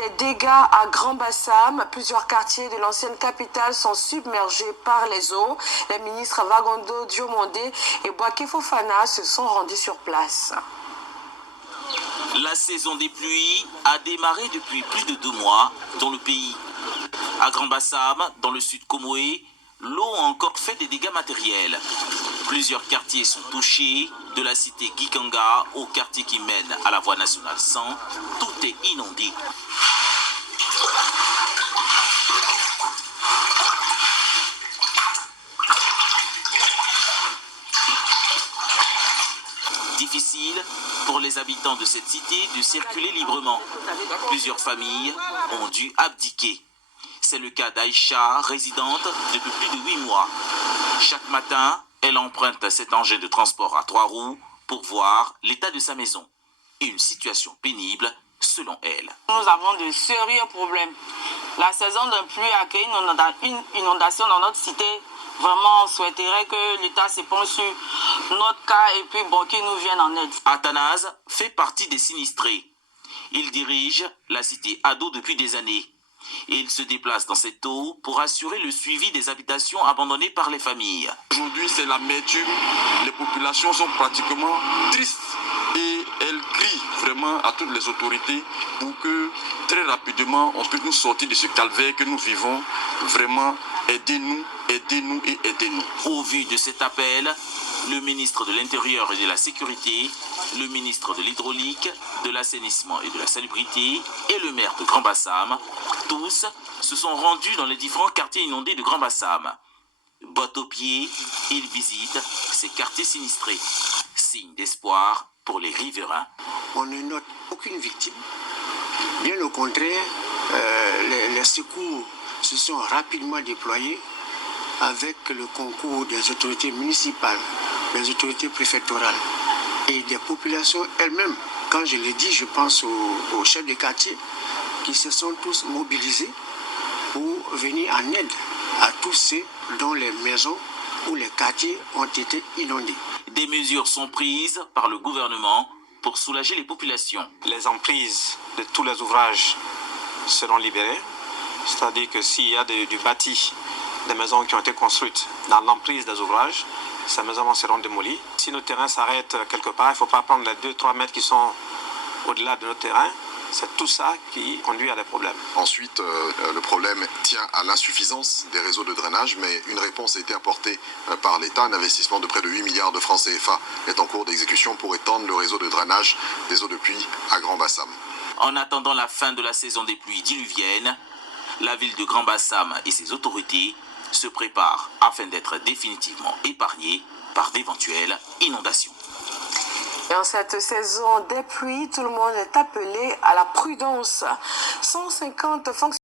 Des dégâts à Grand Bassam. Plusieurs quartiers de l'ancienne capitale sont submergés par les eaux. Les ministres Vagondo Diomondé et Boaké Fofana se sont rendus sur place. La saison des pluies a démarré depuis plus de 2 mois dans le pays. À Grand Bassam, dans le sud Comoé, l'eau a encore fait des dégâts matériels. Plusieurs quartiers sont touchés, de la cité Gikanga au quartier qui mène à la voie nationale 100, tout est inondé. Difficile pour les habitants de cette cité de circuler librement. Plusieurs familles ont dû abdiquer. C'est le cas d'Aïcha, résidente depuis plus de 8 mois. Chaque matin, elle emprunte cet engin de transport à 3 roues pour voir l'état de sa maison. Une situation pénible selon elle. Nous avons de sérieux problèmes. La saison de pluie a créé une inondation dans notre cité. Vraiment, on souhaiterait que l'État se penche sur notre cas et puis bon, qu'il nous vienne en aide. Athanase fait partie des sinistrés. Il dirige la cité Ado depuis des années. Et il se déplace dans cette eau pour assurer le suivi des habitations abandonnées par les familles. Aujourd'hui, c'est l'amertume. Les populations sont pratiquement tristes et elles crient vraiment à toutes les autorités pour que très rapidement on puisse nous sortir de ce calvaire que nous vivons. Vraiment, aidez-nous, aidez-nous et aidez-nous. Au vu de cet appel, le ministre de l'Intérieur et de la Sécurité, le ministre de l'Hydraulique, de l'Assainissement et de la Salubrité et le maire de Grand Bassam, tous se sont rendus dans les différents quartiers inondés de Grand Bassam. Botte aux pieds, ils visitent ces quartiers sinistrés. Signe d'espoir pour les riverains. On ne note aucune victime. Bien au contraire, les secours se sont rapidement déployés avec le concours des autorités municipales, des autorités préfectorales et des populations elles-mêmes. Quand je le dis, je pense aux chefs de quartier qui se sont tous mobilisés pour venir en aide à tous ceux dont les maisons ou les quartiers ont été inondés. Des mesures sont prises par le gouvernement pour soulager les populations. Les emprises de tous les ouvrages seront libérées, c'est-à-dire que s'il y a du bâti, des maisons qui ont été construites dans l'emprise des ouvrages, ces maisons seront démolies. Si nos terrains s'arrêtent quelque part, il ne faut pas prendre les 2-3 mètres qui sont au-delà de notre terrain. C'est tout ça qui conduit à des problèmes. Ensuite, le problème tient à l'insuffisance des réseaux de drainage, mais une réponse a été apportée par l'État. Un investissement de près de 8 milliards de francs CFA est en cours d'exécution pour étendre le réseau de drainage des eaux de pluie à Grand Bassam. En attendant la fin de la saison des pluies diluviennes, la ville de Grand Bassam et ses autorités se préparent afin d'être définitivement épargnée par d'éventuelles inondations. Et en cette saison des pluies, tout le monde est appelé à la prudence. 150 fonctionnaires